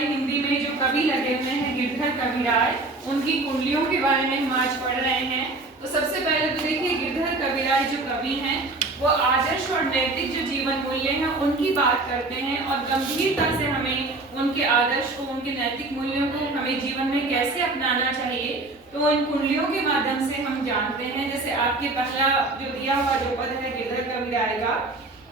हमारे हिंदी में जो कवि लगे हुए हैं गिरधर कविराय, उनकी कुंडलियों के बारे में हम आज पढ़ रहे हैं। तो सबसे पहले तो देखिए गिरधर कविराय जो कवि हैं वो आदर्श और नैतिक जो जीवन मूल्य हैं उनकी बात करते हैं और गंभीरता से हमें उनके आदर्श को, उनके नैतिक मूल्यों को हमें जीवन में कैसे अपनाना चाहिए तो इन कुंडलियों के माध्यम से हम जानते हैं। जैसे आपके पहला जो दिया हुआ जो पद है गिरधर कविराय का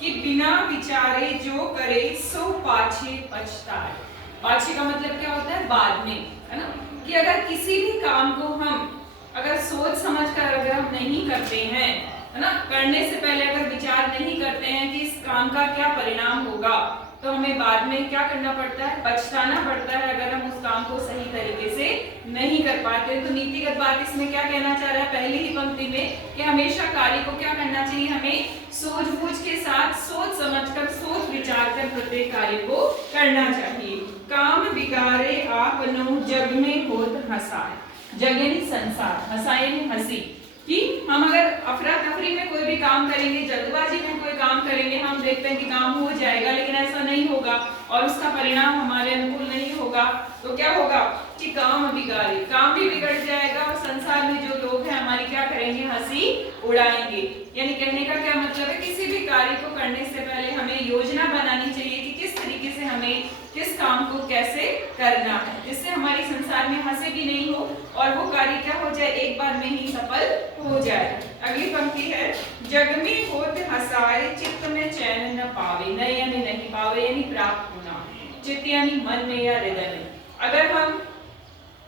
कि बिना विचारे जो करे सो पाछे पछताए। पाछे का मतलब क्या होता है? बाद में, है ना। कि अगर किसी भी काम को हम अगर सोच समझ कर अगर हम नहीं करते हैं, है ना, करने से पहले अगर विचार नहीं करते हैं कि इस काम का क्या परिणाम होगा तो हमें बाद में क्या करना पड़ता है? पछताना पड़ता है अगर हम उस काम को सही तरीके से नहीं कर पाते। तो नीतिगत बात इसमें क्या कहना चाह रहा है पहली ही पंक्ति में कि हमेशा कार्य को क्या करना चाहिए? हमें सूझबूझ के साथ सोच समझकर, सोच विचार कर प्रत्येक कार्य को करना चाहिए। काम बिगाड़े आपनो जग में होत हंसाए। जग यानी संसार, हंसाए यानी हंसी। कि हम अगर अफरा तफरी में कोई भी काम करेंगे, जल्दबाजी में कोई काम करेंगे, हम देखते हैं कि काम हो जाएगा लेकिन ऐसा नहीं होगा और उसका परिणाम हमारे अनुकूल नहीं होगा तो क्या होगा कि काम बिगाड़े, काम भी बिगड़ जाएगा और संसार में जो लोग हैं हमारी क्या करेंगे? हंसी उड़ाएंगे। यानी कहने का क्या मतलब है? किसी भी कार्य को करने से पहले हमें योजना बनानी चाहिए कि किस तरीके से हमें किस काम को कैसे करना है, जिससे हमारी संसार में हंसी भी नहीं हो और वो कार्य क्या हो जाए? एक बार में ही सफल हो जाए। अगली पंक्ति है जग में होत हंसाए चित्त में चैन न पावे। न यानी नहीं, पावे यानी प्राप्त होना, चित्त यानी मन में या हृदय में। अगर हम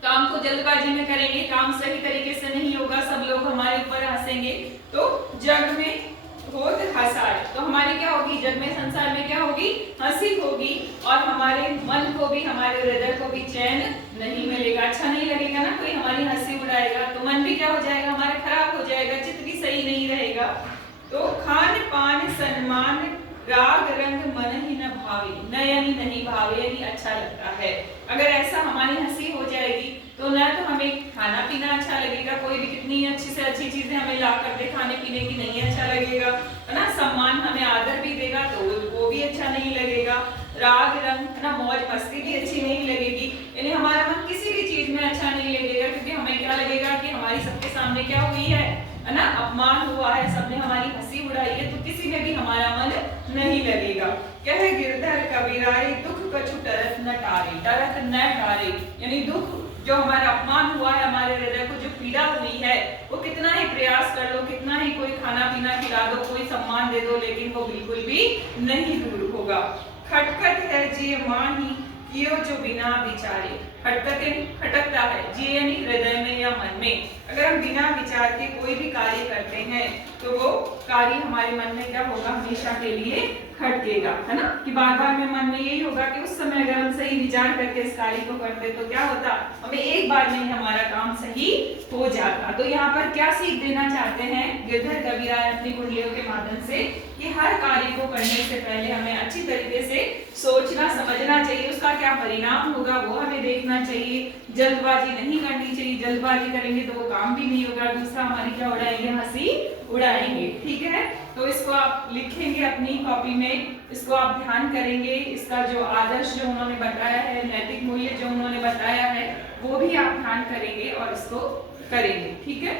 काम को जल्दबाजी में करेंगे, काम सही तरीके से नहीं होगा, सब लोग हमारे ऊपर हंसेंगे तो जग में होत हंसाए तो हमारी क्या होगी? जग में, संसार में क्या होगी? हंसी होगी और हमारे मन को भी, हमारे हृदय को भी चैन नहीं मिलेगा, अच्छा नहीं लगेगा ना। कोई हमारी हंसी उड़ाएगा तो मन भी क्या हो जाएगा? हमारा खराब हो जाएगा, चित्त भी सही नहीं रहेगा। तो खान पान सम्मान राग रंग मन ही न भावे। न यानी नहीं, भावे यानी अच्छा लगता है। अगर ऐसा हमारी हंसी हो जाएगी तो ना तो हमें खाना पीना अच्छा लगेगा, कोई भी कितनी अच्छी से अच्छी चीजें हमें ला कर दे खाने पीने की, नहीं अच्छा लगेगा, है ना। सम्मान, हमें आदर भी देगा तो वो भी अच्छा नहीं लगेगा। राग रंग, है ना, मौज मस्ती भी अच्छी नहीं लगेगी। यानी हमारा मन किसी भी चीज में अच्छा नहीं लगेगा क्योंकि हमें क्या लगेगा कि हमारी सबके सामने क्या हुई है ना, अपमान हुआ है, सबने हमारी हंसी उड़ाई है तो किसी में भी हमारा मन नहीं लगेगा। कह गिरधर कविराय दुख कछु टरत न टारे। टरत न टारे यानी दुख जो हमारा अपमान हुआ है, हमारे हृदय को जो पीड़ा हुई है, वो कितना ही प्रयास कर लो, कितना ही कोई खाना पीना खिला दो, कोई सम्मान दे दो, लेकिन वो बिल्कुल भी नहीं दूर होगा। खटखट है जी माही कियो जो बिना विचारे। खटखट यानी खटकता है, जी यानी हृदय में या मन में। अगर हम बिना विचार के कोई भी कार्य करते हैं तो वो कार्य हमारे मन में क्या होगा? हमेशा के लिए खटकेगा, है ना। कि बार बार में मन में यही होगा कि उस समय अगर हम सही विचार करके इस कार्य को करते तो क्या होता? हमें एक बार में ही हमारा काम सही हो जाता। तो यहाँ पर क्या सीख देना चाहते हैं गिरधर कविराय अपनी कुंडलियों के माध्यम से कि हर कार्य को करने से पहले हमें अच्छी तरीके से सोचना समझना चाहिए, उसका क्या परिणाम होगा वो हमें देखना चाहिए। जल्दबाजी नहीं करनी चाहिए, जल्दबाजी करेंगे तो वो काम भी नहीं होगा, दूसरा हमारी क्या उड़ाएंगे? हंसी उड़ाएंगे। ठीक है, तो इसको आप लिखेंगे अपनी कॉपी में, इसको आप ध्यान करेंगे। इसका जो आदर्श जो उन्होंने बताया है, नैतिक मूल्य जो उन्होंने बताया है वो भी आप ध्यान करेंगे और इसको करेंगे। ठीक है।